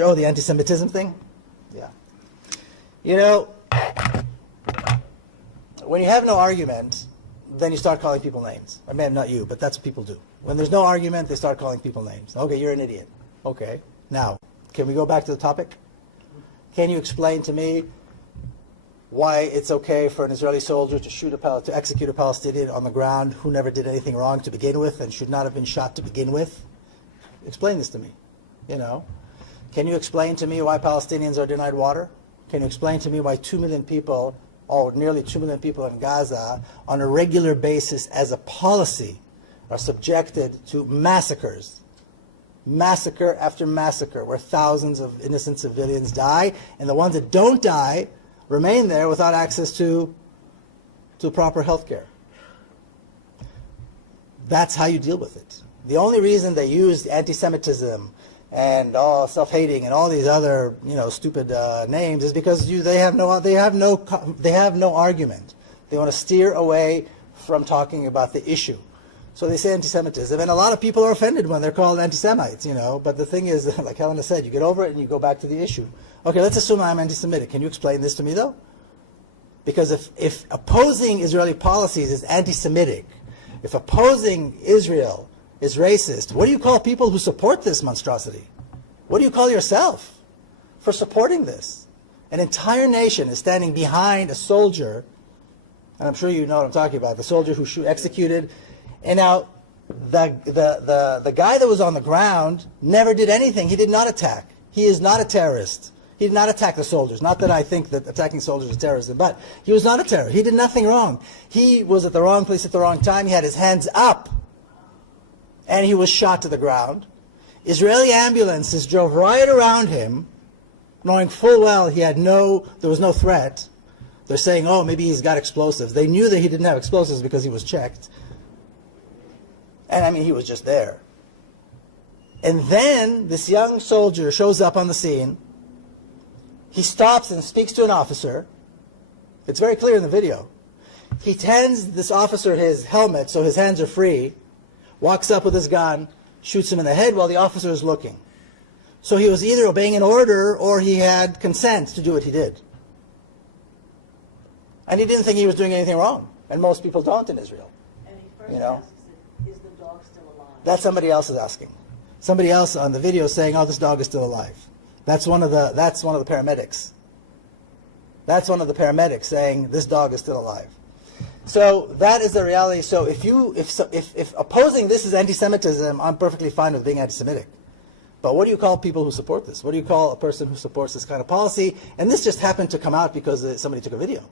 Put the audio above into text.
Oh, the anti-Semitism thing? Yeah. You know, when you have no argument, then you start calling people names. I mean, not you, but that's what people do. When there's no argument, they start calling people names. Okay, you're an idiot. Okay. Now, can we go back to the topic? Can you explain to me why it's okay for an Israeli soldier to execute a Palestinian on the ground who never did anything wrong to begin with and should not have been shot to begin with? Explain this to me. You know, can you explain to me why Palestinians are denied water? Can you explain to me why 2 million people, or nearly 2 million people in Gaza, on a regular basis as a policy, are subjected to massacres? Massacre after massacre, where thousands of innocent civilians die, and the ones that don't die remain there without access to proper health care. That's how you deal with it. The only reason they used anti-Semitism and self-hating and all these other stupid names is because they have no argument. They want to steer away from talking about the issue. So they say anti-Semitism, and a lot of people are offended when they're called anti-Semites, but the thing is, like Helena said, you get over it and you go back to the issue. Okay, let's assume I'm anti-Semitic. Can you explain this to me, though? Because if opposing Israeli policies is anti-Semitic, if opposing Israel is racist, what do you call people who support this monstrosity? What do you call yourself for supporting this? An entire nation is standing behind a soldier, and I'm sure you know what I'm talking about, the soldier who executed. And now, the guy that was on the ground never did anything. He did not attack. He is not a terrorist. He did not attack the soldiers. Not that I think that attacking soldiers is terrorism, but he was not a terrorist. He did nothing wrong. He was at the wrong place at the wrong time. He had his hands up, and he was shot to the ground. Israeli ambulances drove right around him, knowing full well there was no threat. They're saying, oh, maybe he's got explosives. They knew that he didn't have explosives because he was checked. And I mean, he was just there. And then this young soldier shows up on the scene. He stops and speaks to an officer. It's very clear in the video. He hands this officer his helmet so his hands are free, walks up with his gun, shoots him in the head while the officer is looking. So he was either obeying an order or he had consent to do what he did. And he didn't think he was doing anything wrong. And most people don't in Israel. And he first asks, is the dog still alive? That somebody else is asking. Somebody else on the video is saying, oh, this dog is still alive. That's one of the paramedics. That's one of the paramedics saying, this dog is still alive. So that is the reality. So if opposing this is anti-Semitism, I'm perfectly fine with being anti-Semitic. But what do you call people who support this? What do you call a person who supports this kind of policy? And this just happened to come out because somebody took a video.